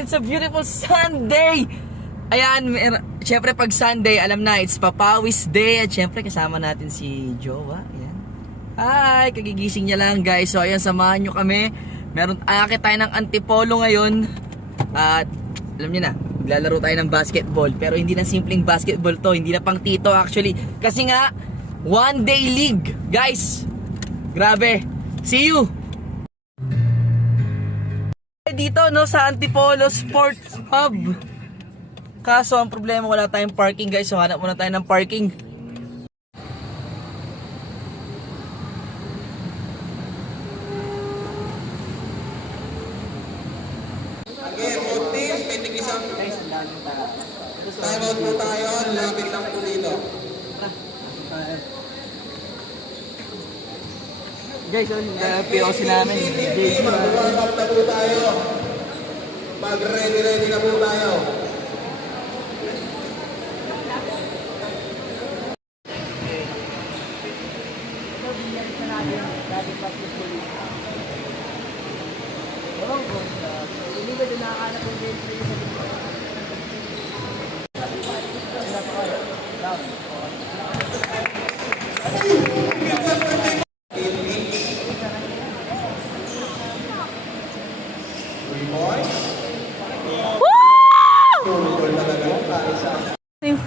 It's a beautiful Sunday! Ayan, mer- syempre pag Sunday, alam na, it's Papawis Day. At syempre kasama natin si Jowa. Ayan. Hi! Kagigising niya lang guys. So ayan, samahan nyo kami. Meron, aakit tayo ng antipolo ngayon. At alam niyo na, maglalaro tayo ng basketball. Pero hindi na simpleng basketball to. Hindi na pang tito actually. Kasi nga, one day league. Guys, grabe. See you! Dito no sa Antipolo Sports Hub. Kaso ang problema wala tayong parking guys. So hanap muna tayo ng parking. Time out po tayo. Lapit lang po dito. Guys, yun, uh, POC namin. Team, mag-warm na po tayo. Mag-ready-ready na po tayo. Three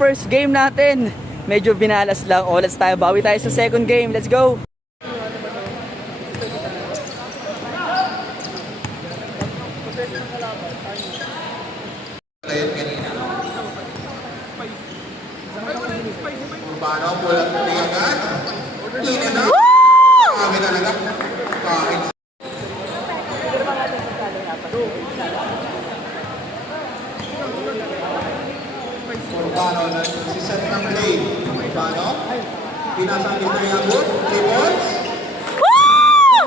first game natin. Medyo binalas lang. O, let's tayo. Bawi tayo sa second game. Let's go! Urbano, Urbano na si Seth ng lane. Urbano. Pinasalit na yabot. Libons.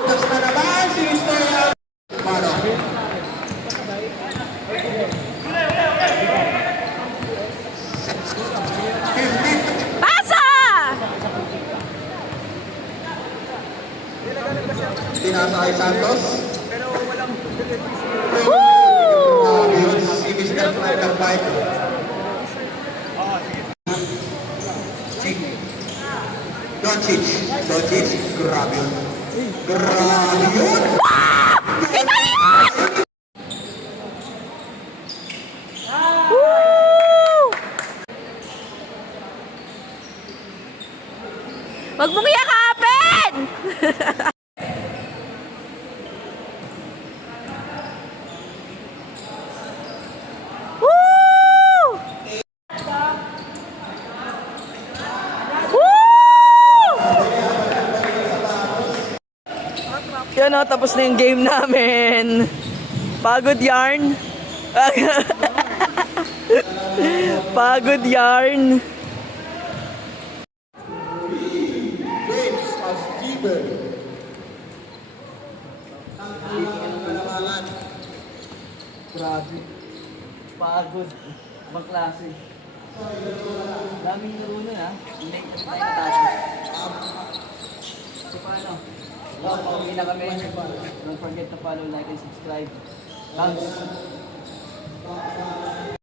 Tapos na naman si Mr. Urbano. Pasa! Tinasakay Santos. Woo! Yun, si Mr. Flight ng bike. Chik. Doncic. Doncic. Grabe yun. Grabe yun. Woo! Wag mong yakapin! Yan o, tapos na yung game namin. Pagod yarn. Pagod yarn. Grabe. Pagod. Ibang klase. Daming laro nun ha. Late na tayo. So paano? Wow, pauwi na kami. Don't forget to follow, like, and subscribe. Thanks.